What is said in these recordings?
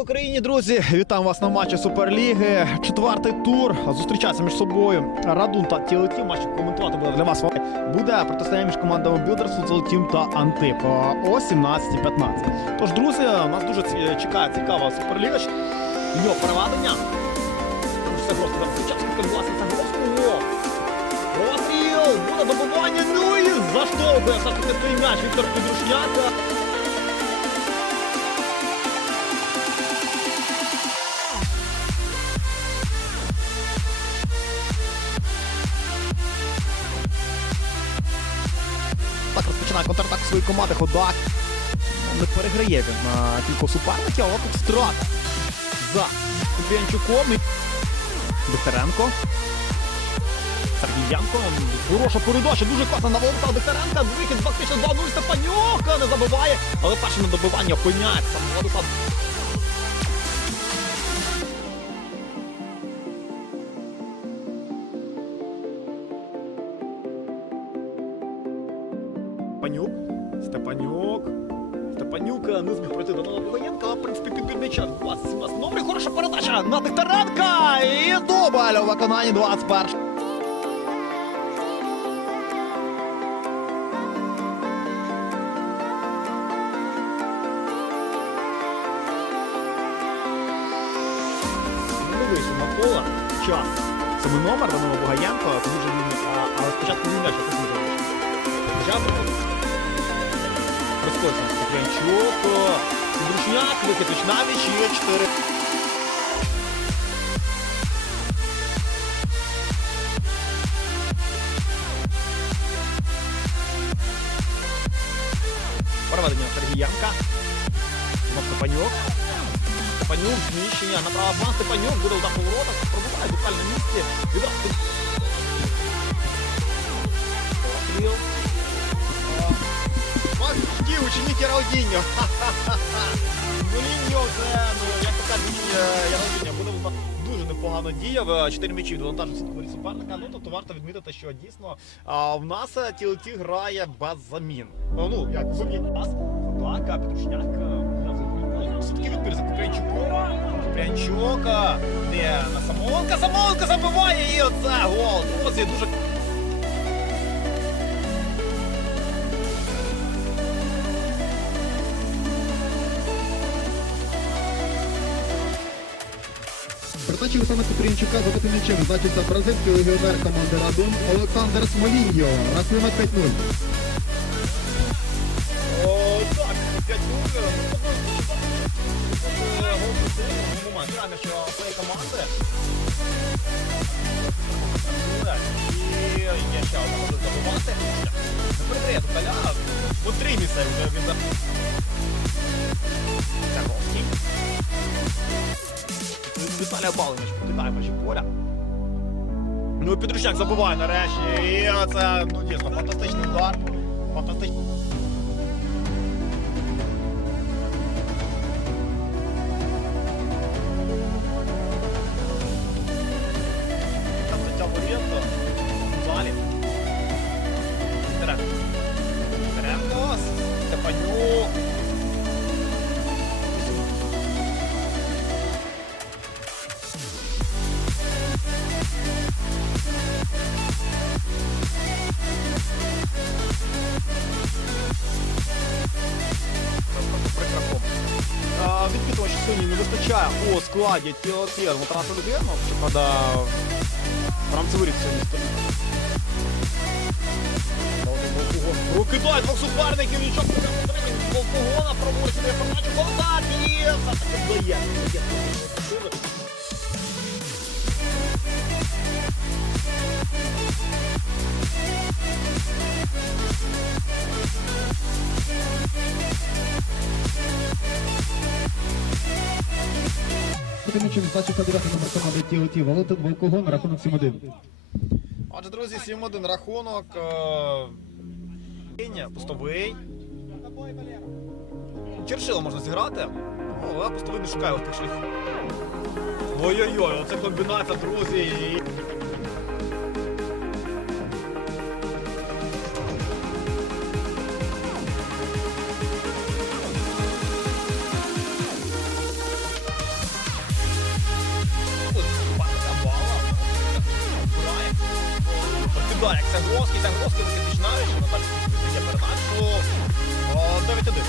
Україні, друзі! Вітаю вас на матчі Суперліги. Четвертий тур. Зустрічаються між собою Радун та Тілетім. Матч коментувати буде для вас. Буде протистояння між командами Білдерсу, Золотім та Антип о 17.15. Тож, друзі, нас дуже чекає цікава Суперліга. Його переведення. Тож Все просто зараз власне Загорського. Розстріл! Буде добування, ну і заштовхує все-таки цей м'яч Віктор Підрушняк. Так розпочинає контратаку своєї команди. Ходак. Не переграє він на кількох суперників, але тут страта. За Куп'янчуком. Дихтеренко. Сергієнко. Хороша передача, дуже класна на Володимира Дихтеренка. Вихід фактично 2-0 Степанюк. Не забиває, але перше на добивання опиняється. Владислав Е, не зміг пройти до Бугаєнка, але, в принципі, підбір м'яча. 27 номер. Хороша передача на Дегтяренка. І дубль у виконанні 21. Не вийшов на поле. Час. Номер Данила Бугаєнко, Розкоцький Степанчук. Друшняк, викид Вічнавіч є 4. Проведення Сергієнка. Знов Степанюк. Степанюк, зміщення, направо план Степанюк, буде удар по воротах, пробуває в буквально місці. Відразу. Постріл. Ті ученики Раудіньо. Муріньо, це, ну, як то кажуть, е, Раудіньо буде дуже непогано діяв. Е, Чотири м'ячі відвантажив сіткові суперника. Ну, тобто варто відмітити, що дійсно а, в нас е, TLT грає без замін. Ну, ну як замін нас. Фотака, Петрушняк. е, забув. Все-таки відбір за Купрянчуком. Купрянчук. е, Не на Самонка. Самонка забиває і оце гол. Друзі, дуже Передачі Олександра Купрінчука за м'ячем значиться бразильський легіонер команди Радун Олександр Смоліньо. Рахунок 5-0. О, так, 5 років. Момент, саме що своєї команди. І є ще одна можливість забувати. Передає до Таля. По три місця вже він Віталія Балинич покидає межі поля. Ну і Підручняк забуває нарешті. І це, ну дійсно, фантастичний удар. Не вистачає у складі тілотір Тараса Людину, щоправда, в рамці воріт сьогодні стоїть. Прокидає двох суперників, нічого не отримає. Погона проводить собі передачу. Богдан і все-таки дає. Дає. Значиться 9 номер команди TLT Валентин Волкогон. Рахунок 7-1. Отже, друзі, 7-1 рахунок. Е, Пустовий. Чершила можна зіграти. Але пустовий не шукає тих шляхів. Ой-ой-ой, оце комбінація, друзі. І- це Сегровський ти починає, що Наталь віддає передачу. О, 9-1.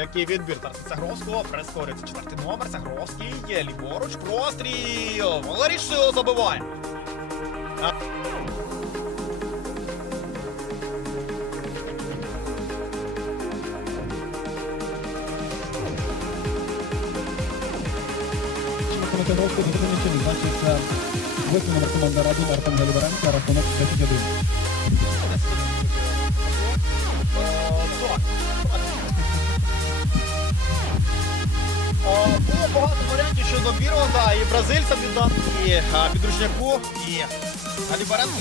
Який відбір зараз Цагровського, прискорюється четвертий номер, Цагровський, є ліворуч, простріл, Валерій забиває. А- Коментаторського за таким м'ячем значиться восьмий номер команди Радун Артем Галібаренко, рахунок 10-1. Було багато варіантів щодо Бірланда, і бразильцям віддав, і підручняку, і Галібаренку.